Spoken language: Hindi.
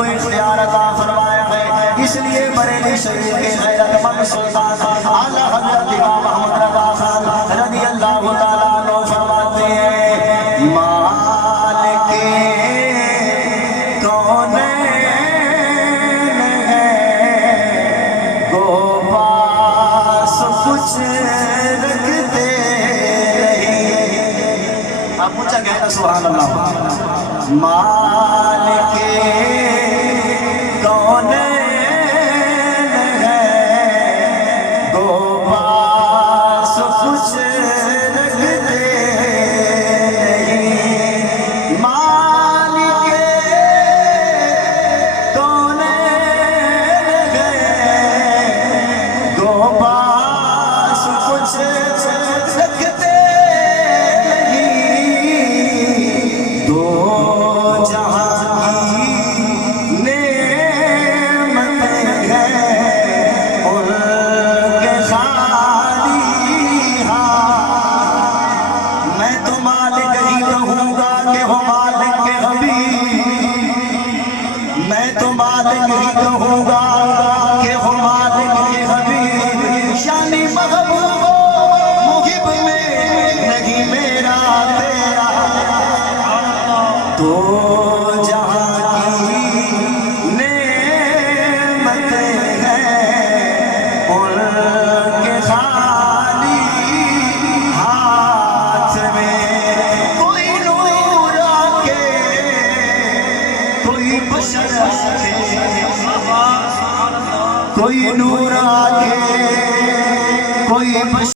हमको इख्तियार अता फरमाया है। इसलिए बरेली शरीफ के गैरतमंद सुल्तान आला हज़रत इमाम अहमद रज़ा खान रज़ियल्लाहु ताला अन्हु फरमाते हैं, मालिक कौनैन है गो पास कुछ रखते नहीं। आप पूछा गया ना सुभान अल्लाह। मालिक कौनैन है गो पास कुछ रखते नहीं। मालिक कौनैन है गो पास कुछ रखते नहीं। दो जहां की नेमतें हैं उनके खाली हाथ। मैं तो मालिक ही कहूँगा कि हो मालिक के हबीब। मैं तो मालिक ही कहूँगा कि हो मालिक के हबीब। शानी महबूब मुहिब में नहीं मेरा तेरा। तो जहां की नेमतें हैं उनके खाली हाथ में कोई नूर आके कोई बशर आके कोई नूर आके कोई बशर